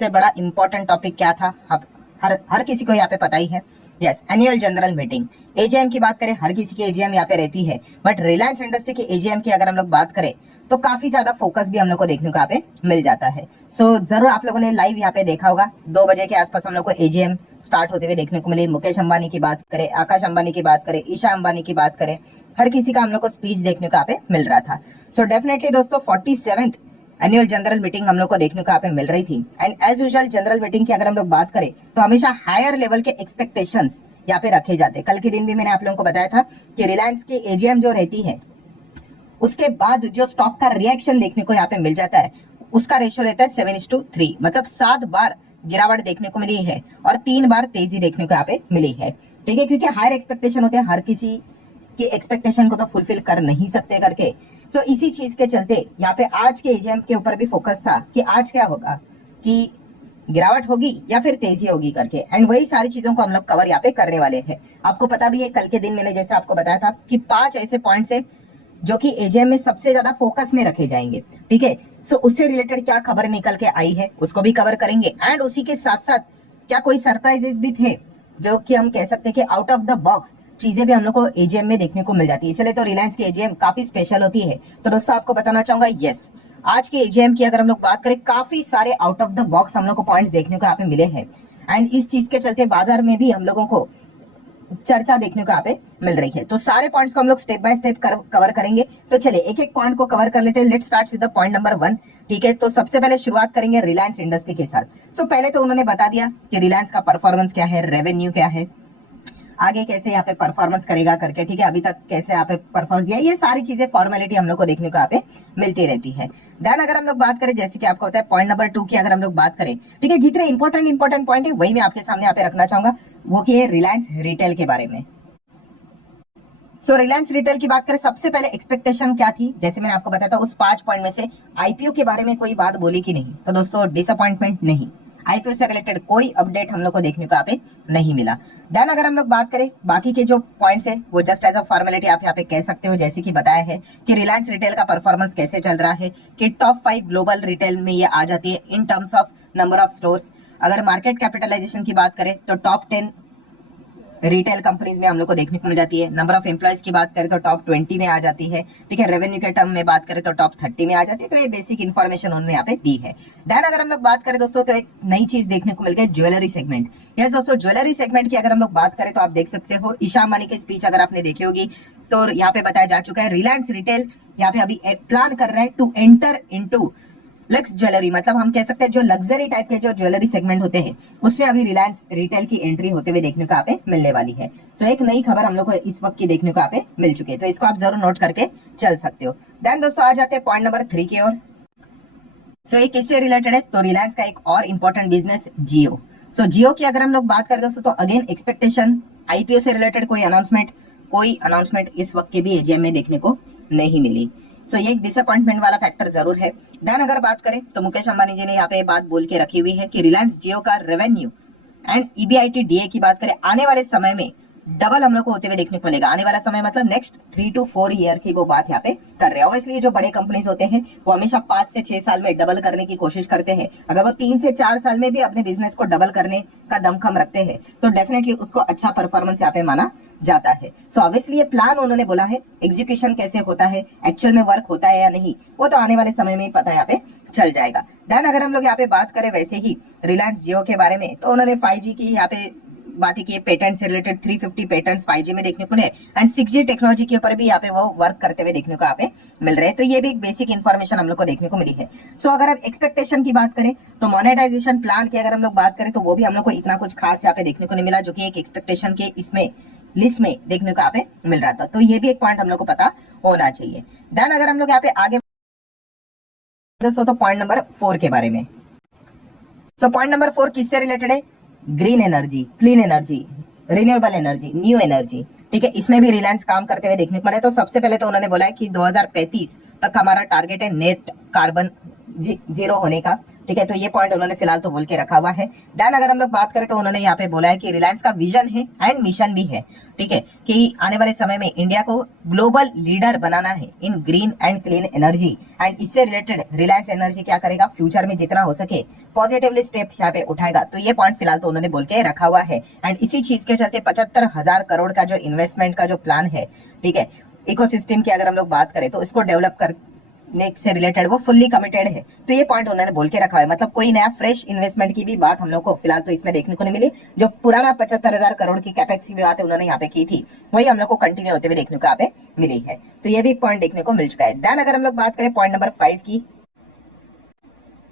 सबसे बड़ा important topic क्या था, हर किसी को यहाँ पे पता ही है। Yes, annual general meeting, AGM की बात करें, हर किसी की एजीएम यहाँ पे रहती है, बट रिलायंस इंडस्ट्री की एजीएम की अगर हम लोग बात करें तो काफी ज्यादा फोकस भी हम लोग को देखने को यहाँ पे मिल जाता है। सो जरूर आप लोगों ने लाइव यहाँ पे देखा होगा, 2 बजे के आसपास हम लोग को एजीएम स्टार्ट होते हुए देखने को मिली। मुकेश अंबानी की बात करें, आकाश अंबानी की बात करें, ईशा अंबानी की बात करें, हर किसी का हम लोग को स्पीच देखने को यहाँ पे मिल रहा था। सो डेफिनेटली दोस्तों 47th एनुअल जनरल मीटिंग हम लोग को देखने को यहाँ पे मिल रही थी। And as usual general meeting की अगर हम लोग बात करें तो हमेशा हायर लेवल के एक्सपेक्टेशंस यहाँ पे रखे जाते हैं। कल के दिन भी मैंने आप लोगों को बताया था कि रिलायंस की एजीएम जो रहती है उसके बाद जो स्टॉक का रिएक्शन देखने को यहाँ पे मिल जाता है उसका रेशियो रहता है 7:3, मतलब 7 बार गिरावट देखने को मिली है और 3 बार तेजी देखने को यहाँ पे मिली है। ठीक है, क्योंकि हायर एक्सपेक्टेशन होते हैं, हर किसी की एक्सपेक्टेशन को तो फुलफिल कर नहीं सकते करके। सो इसी चीज के चलते यहाँ पे आज के एजीएम के ऊपर भी फोकस था कि आज क्या होगा, कि गिरावट होगी या फिर तेजी होगी करके। एंड वही सारी चीजों को हम लोग कवर यहाँ पे करने वाले हैं। आपको पता भी है कल के दिन मैंने जैसे आपको बताया था कि 5 ऐसे पॉइंट्स है जो कि एजीएम में सबसे ज्यादा फोकस में रखे जाएंगे। ठीक है, सो उससे रिलेटेड क्या खबर निकल के आई है उसको भी कवर करेंगे। एंड उसी के साथ साथ क्या कोई सरप्राइजेस भी थे जो कि हम कह सकते हैं कि आउट ऑफ द बॉक्स चीजें भी हम लोग को एजीएम में देखने को मिल जाती है। इसलिए तो रिलायंस की एजीएम काफी स्पेशल होती है। तो दोस्तों आपको बताना चाहूंगा, यस, आज के एजीएम की अगर हम लोग बात करें काफी सारे आउट ऑफ द बॉक्स हम लोग को पॉइंट्स देखने को यहाँ पे मिले हैं। एंड इस चीज के चलते बाजार में भी हम लोगों को चर्चा देखने को यहाँ पे मिल रही है। तो सारे पॉइंट्स को हम लोग स्टेप बाय स्टेप कवर करेंगे। तो चलिए एक एक पॉइंट को कवर कर लेते हैं। Let's start with the point number 1। ठीक है, तो सबसे पहले शुरुआत करेंगे रिलायंस इंडस्ट्री के साथ। सो पहले तो उन्होंने बता दिया कि रिलायंस का परफॉर्मेंस क्या है, रेवेन्यू क्या है, आगे कैसे यहाँ पे परफॉर्मेंस करेगा करके। ठीक है, अभी तक कैसे यहाँ पे परफॉर्मेंस दिया, ये सारी चीजें फॉर्मेलिटी हम लोग को देखने को यहाँ पे मिलती रहती है। देन अगर हम लोग बात करें, जैसे कि आपको होता है पॉइंट नंबर 2 की अगर हम लोग बात करें, ठीक है, जितने इंपॉर्टेंट पॉइंट है वही मैं आपके सामने यहाँ पे रखना चाहूंगा, वो की है रिलायंस रिटेल के बारे में। सो रिलायंस रिटेल की बात करें, सबसे पहले एक्सपेक्टेशन क्या थी, जैसे मैंने आपको बताया था उस 5 पॉइंट में से आईपीओ के बारे में कोई बात बोली कि नहीं, तो दोस्तों डिसअपॉइंटमेंट नहीं, आईपीओ से रिलेटेड कोई अपडेट हम लोग को देखने को यहाँ पे नहीं मिला। देन अगर हम लोग बात करें बाकी के जो पॉइंट्स है वो जस्ट एज अ फॉर्मेलिटी आप यहाँ पे कह सकते हो, जैसे कि बताया है कि रिलायंस रिटेल का परफॉर्मेंस कैसे चल रहा है, कि टॉप 5 ग्लोबल रिटेल में ये आ जाती है in terms of number of stores. अगर मार्केट कैपिटलाइजेशन की बात करें तो टॉप 10 रिटेल कंपनीज में हम लोग को देखने को मिल जाती है। नंबर ऑफ एम्प्लॉयज की बात करें तो टॉप 20 में आ जाती है। ठीक है, रेवेन्यू के टर्म में बात करें तो टॉप 30 में आ जाती है। तो ये बेसिक इन्फॉर्मेशन उन्होंने यहाँ पे दी है। देन अगर हम लोग बात करें दोस्तों तो एक नई चीज देखने को मिल गई, ज्वेलरी सेगमेंट। यस दोस्तों, ज्वेलरी सेगमेंट की अगर हम लोग बात करें तो आप देख सकते हो ईशा अंबानी की स्पीच अगर आपने देखी होगी तो यहाँ पे बताया जा चुका है रिलायंस रिटेल यहाँ पे अभी प्लान कर रहा है to enter into luxe jewellery, मतलब हम कह सकते हैं जो लग्जरी टाइप के जो ज्वेलरी सेगमेंट होते हैं उसमें अभी रिलायंस रिटेल की एंट्री होते हुए देखने को यहाँ पे मिलने वाली है। तो एक नई खबर हम लोग को इस वक्त की देखने को यहाँ पे मिल चुकी है, तो इसको आप जरूर नोट करके चल सकते हो। देन दोस्तों आ जाते हैं पॉइंट नंबर 3 की ओर। सो ये किससे रिलेटेड है, तो रिलायंस का एक और इंपॉर्टेंट बिजनेस जियो। सो जियो की अगर हम लोग बात करें दोस्तों तो अगेन एक्सपेक्टेशन आईपीओ से रिलेटेड कोई अनाउंसमेंट इस वक्त के भी एजीएम में देखने को नहीं मिली। सो ये एक डिसअपॉइंटमेंट वाला फैक्टर जरूर है। देन अगर बात करें तो मुकेश अंबानी जी ने यहाँ पे बात बोल के रखी हुई है कि रिलायंस जियो का रेवेन्यू एंड ईबीआईटी डीए की बात करें आने वाले समय में डबल हम लोग को होते हुए देखने को मिलेगा। आने वाला समय मतलब नेक्स्ट 3 to 4 ईयर की वो बात यहाँ पे कर रहे हैं। इसलिए जो बड़े कंपनीज होते हैं वो हमेशा 5 से 6 साल में डबल करने की कोशिश करते हैं। अगर वो 3 से 4 साल में भी अपने बिजनेस को डबल करने का दमखम रखते हैं तो डेफिनेटली उसको अच्छा परफॉर्मेंस यहाँ पे माना जाता है। सो ऑब्वियसली ये प्लान उन्होंने बोला है, एग्जीक्यूशन कैसे होता है, एक्चुअल में वर्क होता है या नहीं, वो तो आने वाले समय में ही पता यहाँ पे चल जाएगा। देन अगर हम लोग यहाँ पे बात करें वैसे ही रिलायंस जियो के बारे में तो उन्होंने 5G की यहाँ पे बात की, पेटेंट से रिलेटेड 350 पेटेंट्स 5G में देखने को मिले एंड 6G टेक्नोलॉजी के ऊपर भी यहाँ पे वो वर्क करते हुए देखने को यहाँ पे मिल रहे हैं। तो ये भी एक बेसिक इन्फॉर्मेशन हम लोग को देखने को मिली है। सो अगर आप एक्सपेक्टेशन की बात करें तो मोनेटाइजेशन प्लान की अगर हम लोग बात करें तो वो भी हम लोग को इतना कुछ खास यहाँ पे देखने को नहीं मिला, जो कि एक एक्सपेक्टेशन के इसमें लिस्ट में देखने को यहाँ पे मिल रहा था। तो ये भी एक पॉइंट हम लोग को पता होना चाहिए। देन अगर हम लोग यहाँ पे आगे दोस्तों तो पॉइंट नंबर 4 के बारे में। सो पॉइंट नंबर 4 किससे रिलेटेड है, green energy, clean energy, renewable energy, new energy. ठीक है, इसमें भी रिलायंस काम करते हुए देखने को मिला है। तो सबसे पहले तो उन्होंने बोला है कि 2035 तक हमारा टारगेट है नेट कार्बन जीरो होने का। ठीक है, तो ये पॉइंट उन्होंने फिलहाल तो बोल के रखा हुआ है। देन अगर हम लोग बात करें तो उन्होंने यहाँ पे बोला है कि रिलायंस का विजन है एंड मिशन भी है, ठीक है, कि आने वाले समय में इंडिया को ग्लोबल लीडर बनाना है इन green and clean energy. And इससे रिलेटेड रिलायंस एनर्जी क्या करेगा, फ्यूचर में जितना हो सके पॉजिटिवली स्टेप यहाँ पे उठाएगा। तो ये पॉइंट फिलहाल तो उन्होंने बोल के रखा हुआ है। एंड इसी चीज के चलते 75,000 करोड़ का जो इन्वेस्टमेंट का जो प्लान है, ठीक है, इकोसिस्टम की अगर हम लोग बात करें तो इसको डेवलप करने से रिलेटेड वो फुल्ली कमिटेड है। तो ये पॉइंट उन्होंने बोल के रखा है, मतलब कोई नया फ्रेश इन्वेस्टमेंट की भी बात हम लोग को फिलहाल तो इसमें देखने को नहीं मिली। जो पुराना 75,000 करोड़ की कैपेक्स की बात है उन्होंने यहाँ पे की थी, वही हम लोग को कंटिन्यू होते हुए देखने को यहाँ पे मिली है। तो ये भी पॉइंट देखने को मिल चुका है। देन अगर हम लोग बात करें पॉइंट नंबर 5 की,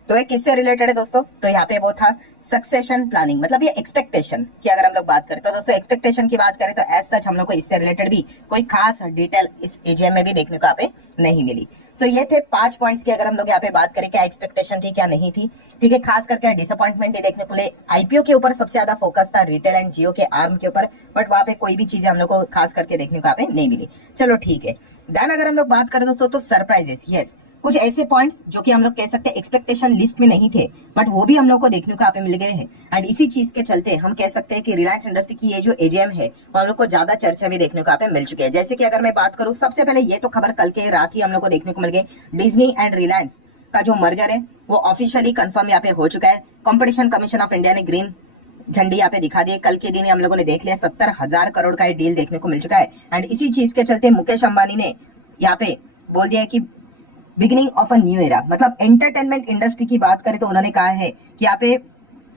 तो ये किससे रिलेटेड है दोस्तों, तो यहाँ पे वो था सक्सेशन प्लानिंग, मतलब ये एक्सपेक्टेशन की अगर हम लोग बात करें तो दोस्तों एक्सपेक्टेशन की बात करें तो एज सच हम लोग को इससे रिलेटेड भी कोई खास डिटेल इस एजीएम में भी देखने को यहाँ पे नहीं मिली। सो ये थे 5 पॉइंट्स की अगर हम लोग यहाँ पे बात करें क्या एक्सपेक्टेशन थी क्या नहीं थी, ठीक है। खास करके डिसअपॉइंटमेंट ही देखने को मिले। आईपीओ के ऊपर सबसे ज्यादा फोकस था रिटेल एंड जियो के आर्म के ऊपर, बट वहां पे कोई भी चीजें हम लोग को खास करके देखने को यहाँ पे नहीं मिली। चलो ठीक है। देन अगर हम लोग बात करें दोस्तों तो सरप्राइजेस, यस, कुछ ऐसे पॉइंट्स जो कि हम लोग कह सकते हैं एक्सपेक्टेशन लिस्ट में नहीं थे, बट वो भी हम लोग को देखने को यहाँ पे मिल गए हैं। एंड इसी चीज के चलते हम कह सकते हैं कि रिलायंस इंडस्ट्री की ये जो एजीएम है वो हम लोग को ज्यादा चर्चा भी देखने को यहाँ पे मिल चुकी है। जैसे कि अगर मैं बात करूं, सबसे पहले ये तो खबर कल के रात ही हम लोग को देखने को मिल गई, डिज्नी एंड रिलायंस का जो मर्जर है वो ऑफिशियली कंफर्म यहाँ पे हो चुका है। कॉम्पिटिशन कमीशन ऑफ इंडिया ने ग्रीन झंडी यहाँ पे दिखा दी है। कल के दिन हम लोगों ने देख लिया 70,000 करोड़ का डील देखने को मिल चुका है। एंड इसी चीज के चलते मुकेश अंबानी ने यहाँ पे बोल दिया है कि beginning of a new era, मतलब एंटरटेनमेंट इंडस्ट्री की बात करें तो उन्होंने कहा है कि यहाँ पे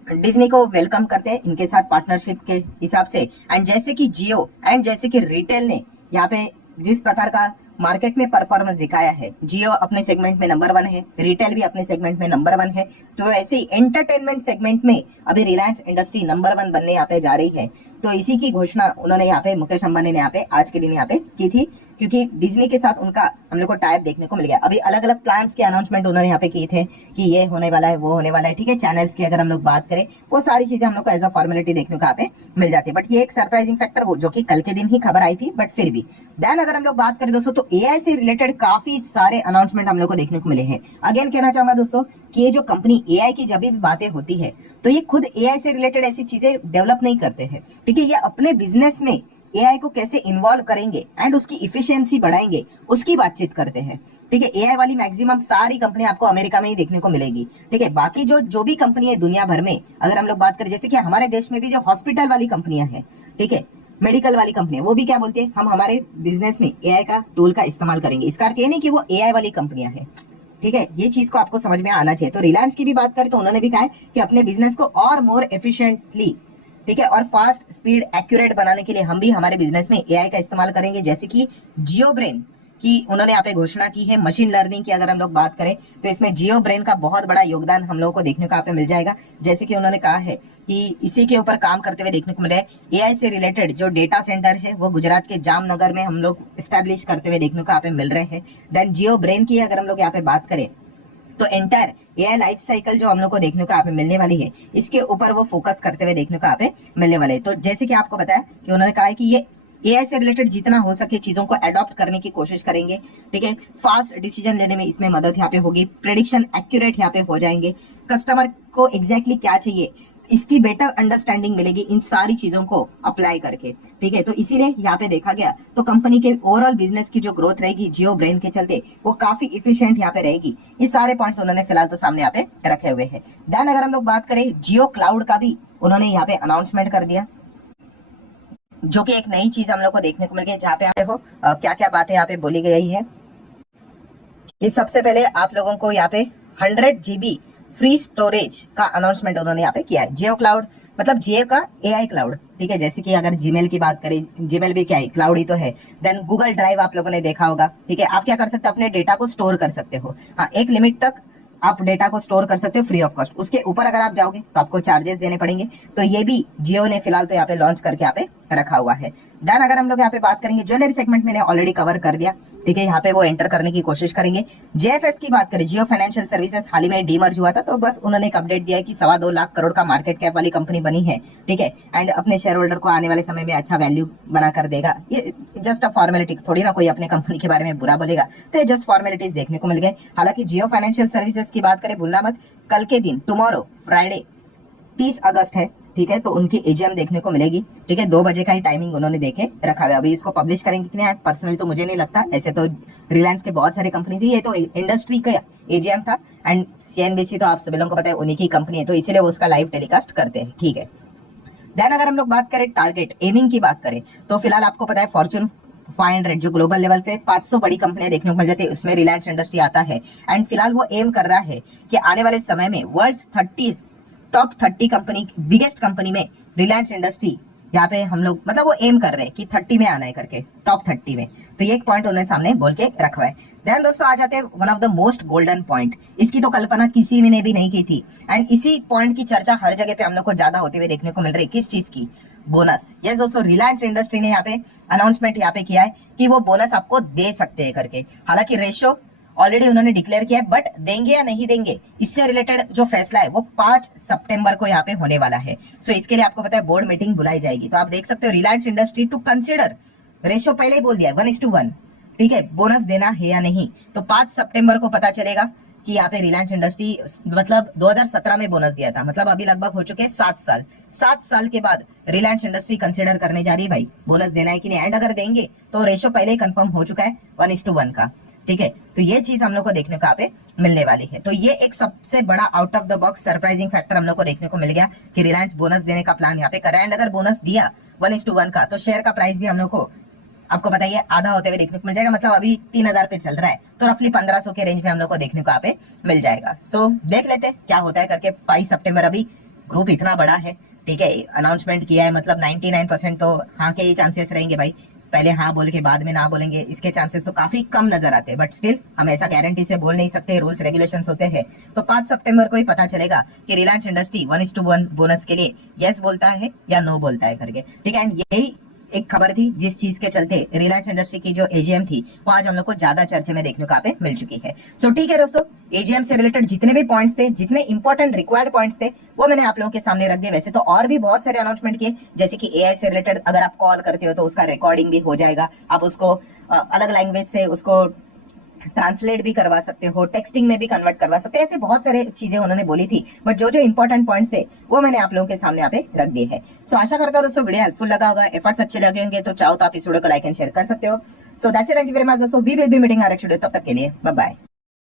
डिज्नी को वेलकम करते हैं इनके साथ पार्टनरशिप के हिसाब से। एंड जैसे कि जियो एंड जैसे कि रिटेल ने यहाँ पे जिस प्रकार का मार्केट में परफॉर्मेंस दिखाया है, जियो अपने सेगमेंट में नंबर 1 है, रिटेल भी अपने सेगमेंट में नंबर 1 है, तो ऐसे ही एंटरटेनमेंट सेगमेंट में अभी रिलायंस इंडस्ट्री नंबर 1 बनने यहाँ पे जा रही है। तो इसी की घोषणा उन्होंने यहाँ पे मुकेश अंबानी ने यहाँ पे आज के दिन यहाँ पे की थी, क्योंकि डिज्नी के साथ उनका हम लोग को टाइप देखने को मिल गया। अभी अलग अलग प्लान्स के अनाउंसमेंट उन्होंने यहाँ पे किए थे कि ये होने वाला है वो होने वाला है, ठीक है। चैनल्स की अगर हम लोग बात करें वो सारी चीजें हम लोग को एज अ फॉर्मेलिटी देखने को यहाँ पे मिल जाती है। बट ये एक सरप्राइजिंग फैक्टर वो जो कि कल के दिन ही खबर आई थी, बट फिर भी। देन अगर हम लोग बात करें दोस्तों तो एआई से रिलेटेड काफी सारे अनाउंसमेंट हम लोग को देखने को मिले हैं। अगेन कहना चाहूंगा दोस्तों कि ये जो कंपनी एआई की जब भी बातें होती है तो ये खुद एआई से रिलेटेड ऐसी चीजें डेवलप नहीं करते हैं, ठीक है। ये अपने बिजनेस में एआई को कैसे इन्वॉल्व करेंगे एंड उसकी इफिशियंसी बढ़ाएंगे उसकी बातचीत करते हैं, ठीक है। एआई वाली मैक्सिमम सारी कंपनी आपको अमेरिका में ही देखने को मिलेगी, ठीक है। बाकी जो भी कंपनी है दुनिया भर में अगर हम लोग बात करें, जैसे कि हमारे देश में भी जो हॉस्पिटल वाली कंपनियां हैं, ठीक है, मेडिकल वाली कंपनियां, वो भी क्या बोलती है, हम हमारे बिजनेस में एआई का टूल का इस्तेमाल करेंगे। इसका अर्थ ये नहीं कि वो एआई वाली कंपनियां हैं, ठीक है। ये चीज को आपको समझ में आना चाहिए। तो रिलायंस की भी बात करें तो उन्होंने भी कहा है कि अपने बिजनेस को और मोर एफिशिएंटली, ठीक है, और फास्ट स्पीड एक्यूरेट बनाने के लिए हम भी हमारे बिजनेस में एआई का इस्तेमाल करेंगे। जैसे कि जियो ब्रेन की उन्होंने यहाँ पे घोषणा की है। मशीन लर्निंग की अगर हम लोग बात करें तो इसमें जियो ब्रेन का बहुत बड़ा योगदान हम लोगों को देखने को यहाँ पे मिल जाएगा। जैसे कि उन्होंने कहा है कि इसी के ऊपर काम करते हुए देखने को मिल रहा है। एआई से रिलेटेड जो डेटा सेंटर है वो गुजरात के जामनगर में हम लोग स्टैब्लिश करते हुए देखने को यहाँ पे मिल रहे हैं। देन जियो ब्रेन की अगर हम लोग यहाँ पे बात करें तो एंटायर एआई लाइफ साइकिल जो हम लोग को देखने को यहाँ पे मिलने वाली है, इसके ऊपर वो फोकस करते हुए देखने को यहाँ पे मिलने वाले हैं। तो जैसे कि आपको बताया कि उन्होंने कहा है कि ये एआई से रिलेटेड जितना हो सके चीजों को अडॉप्ट करने की कोशिश करेंगे, ठीक है। फास्ट डिसीजन लेने में इसमें मदद यहाँ पे होगी, प्रेडिक्शन एक्यूरेट यहाँ पे हो जाएंगे, कस्टमर को एग्जैक्टली क्या चाहिए इसकी बेटर अंडरस्टैंडिंग मिलेगी इन सारी चीजों को अप्लाई करके, ठीक है। तो इसीलिए यहाँ पे देखा गया तो कंपनी के ओवरऑल बिजनेस की जो ग्रोथ रहेगी जियो ब्रेन के चलते वो काफी इफिशिएंट यहाँ पे रहेगी। ये सारे पॉइंट्स उन्होंने फिलहाल तो सामने यहाँ पे रखे हुए हैं। देन अगर हम लोग बात करें जियो क्लाउड का भी उन्होंने यहाँ पे अनाउंसमेंट कर दिया, जो कि एक नई चीज हम लोग को देखने को मिल गई। जहाँ पे आप देखो क्या क्या बातें यहाँ पे बोली गई है कि सबसे पहले आप लोगों को यहाँ पे 100 GB फ्री स्टोरेज का अनाउंसमेंट उन्होंने यहाँ पे किया है। जियो क्लाउड मतलब जियो का एआई क्लाउड, ठीक है। जैसे कि अगर जीमेल की बात करें, जीमेल भी क्या है, क्लाउड ही तो है। देन गूगल ड्राइव आप लोगों ने देखा होगा, ठीक है। आप क्या कर सकते हो, अपने डेटा को स्टोर कर सकते हो। हाँ, एक लिमिट तक आप डेटा को स्टोर कर सकते हो फ्री ऑफ कॉस्ट। उसके ऊपर अगर आप जाओगे तो आपको चार्जेस देने पड़ेंगे। तो ये भी जियो ने फिलहाल तो यहाँ पे लॉन्च करके यहाँ पे रखा हुआ है। देन अगर हम लोग यहाँ पे बात करेंगे ज्वेलरी सेगमेंट मैंने ऑलरेडी कवर कर दिया, ठीक है। यहाँ पे वो एंटर करने की कोशिश करेंगे। जेएफएस की बात करें, जियो फाइनेंशियल सर्विसेज, हाल ही में डीमर्ज हुआ था, तो बस उन्होंने एक अपडेट दिया है कि 2.25 लाख करोड़ का मार्केट कैप वाली कंपनी बनी है, ठीक है। एंड अपने शेयर होल्डर को आने वाले समय में अच्छा वैल्यू बना कर देगा। ये जस्ट अ फॉर्मेलिटी, थोड़ी ना कोई अपने कंपनी के बारे में बुरा बोलेगा, तो ये जस्ट फॉर्मेलिटीज देखने को मिल गए। हालांकि जियो फाइनेंशियल सर्विसेज की बात करें, भूलना मत, कल के दिन टुमारो फ्राइडे 30 अगस्त है, ठीक है, तो उनकी एजीएम देखने को मिलेगी, ठीक है। 2 बजे का ही टाइमिंग उन्होंने देखे रखा है। अभी इसको पब्लिश करेंगे कि नहीं पर्सनली तो मुझे नहीं लगता, ऐसे तो रिलायंस के बहुत सारे कंपनीज, ये तो इंडस्ट्री का एजीएम था एंड सीएनबीसी तो आप सभी लोगों को पता है उन्हीं की कंपनी है, तो इसीलिए वो उसका लाइव टेलीकास्ट करते हैं, ठीक है। देन अगर हम लोग बात करें टारगेट एमिंग की बात करें तो फिलहाल आपको पता है फॉर्च्यून 500 जो ग्लोबल लेवल पे 500 बड़ी कंपनियां देखने को मिल जाती है, उसमें रिलायंस इंडस्ट्री आता है एंड फिलहाल वो एम कर रहा है कि आने वाले समय में world top 30 company biggest company में रिलायंस इंडस्ट्री यहाँ पे हम लोग मतलब वो एम कर रहे हैं कि 30 में आना है करके, टॉप 30 में। तो ये एक पॉइंट उन्होंने सामने बोल के रखा है। देन दोस्तों आ जाते हैं one of the most golden point, इसकी तो कल्पना किसी ने भी नहीं की थी एंड इसी पॉइंट की चर्चा हर जगह पे हम लोग को ज्यादा होते हुए देखने को मिल रही है। किस चीज की? बोनस। यस दोस्तों, रिलायंस इंडस्ट्री ने यहाँ पे अनाउंसमेंट यहाँ पे किया है कि वो बोनस आपको दे सकते हैं करके। हालांकि रेशो ऑलरेडी उन्होंने डिक्लेयर किया है, बट देंगे या नहीं देंगे इससे रिलेटेड जो फैसला है वो 5 सितंबर को यहाँ पे होने वाला है। सो इसके लिए आपको पता है बोर्ड मीटिंग बुलाई जाएगी। तो आप देख सकते हो Reliance industry to consider, ratio पहले ही बोल दिया 1:1, ठीक है, बोनस देना है या नहीं। तो 5 सितंबर को पता चलेगा कि यहाँ पे रिलायंस इंडस्ट्री मतलब 2017 में बोनस दिया था, मतलब अभी लगभग हो चुके हैं 7 साल के बाद रिलायंस इंडस्ट्री कंसिडर करने जा रही है भाई बोनस देना है कि नहीं। एंड अगर देंगे तो रेशो पहले ही कंफर्म हो चुका है 1:1 का, ठीक है। तो ये चीज हम लोग को देखने को यहाँ पे मिलने वाली है। तो ये एक सबसे बड़ा out of the box surprising factor हम लोग को देखने को मिल गया कि रिलायंस बोनस देने का प्लान यहाँ पे कर रहा है। एंड अगर बोनस दिया 1:1 का तो शेयर का प्राइस भी हम लोग को आपको बताइए आधा होते हुए देखने को मिल जाएगा, मतलब अभी 3000 पे चल रहा है तो रफली 1500 के रेंज में हम लोग को देखने को यहाँ पे मिल जाएगा। सो देख लेते हैं क्या होता है करके। 5 सितंबर अभी ग्रुप इतना बड़ा है, ठीक है, अनाउंसमेंट किया है, मतलब 99% तो हाँ के ही चांसेस रहेंगे भाई। पहले हाँ बोल के बाद में ना बोलेंगे, इसके चांसेस तो काफी कम नजर आते हैं, बट स्टिल हम ऐसा गारंटी से बोल नहीं सकते, रूल्स रेगुलेशंस होते हैं। तो 5 सितंबर को ही पता चलेगा कि रिलायंस इंडस्ट्री 1:1 बोनस के लिए यस बोलता है या नो बोलता है करके, ठीक है। एंड यही एक खबर थी जिस चीज के चलते रिलायंस इंडस्ट्री की जो एजीएम थी वो आज हम लोग को ज्यादा चर्चे में देखने को यहाँ पे मिल चुकी है। सो ठीक है दोस्तों, एजीएम से रिलेटेड जितने भी पॉइंट्स थे, जितने इंपॉर्टेंट रिक्वायर्ड पॉइंट्स थे वो मैंने आप लोगों के सामने रख दिए। वैसे तो और भी बहुत सारे अनाउंसमेंट किए, जैसे कि एआई से रिलेटेड अगर आप कॉल करते हो तो उसका रिकॉर्डिंग भी हो जाएगा, आप उसको अलग लैंग्वेज से उसको ट्रांसलेट भी करवा सकते हो, टेक्सटिंग में भी कन्वर्ट करवा सकते हो, ऐसे बहुत सारे चीजें उन्होंने बोली थी। बट जो जो इंपॉर्टेंट पॉइंट्स थे वो मैंने आप लोगों के सामने यहाँ पे रख दिए हैं। सो आशा करता हूँ दोस्तों वीडियो हेल्पफुल लगा होगा, एफर्ट्स अच्छे लगे होंगे, तो चाहो तो आप इस वीडियो को लाइक एंड शेयर कर सकते हो। So that's it, thank you very much दोस्तों, we will be meeting our next video, तब तक के लिए बाय बाय।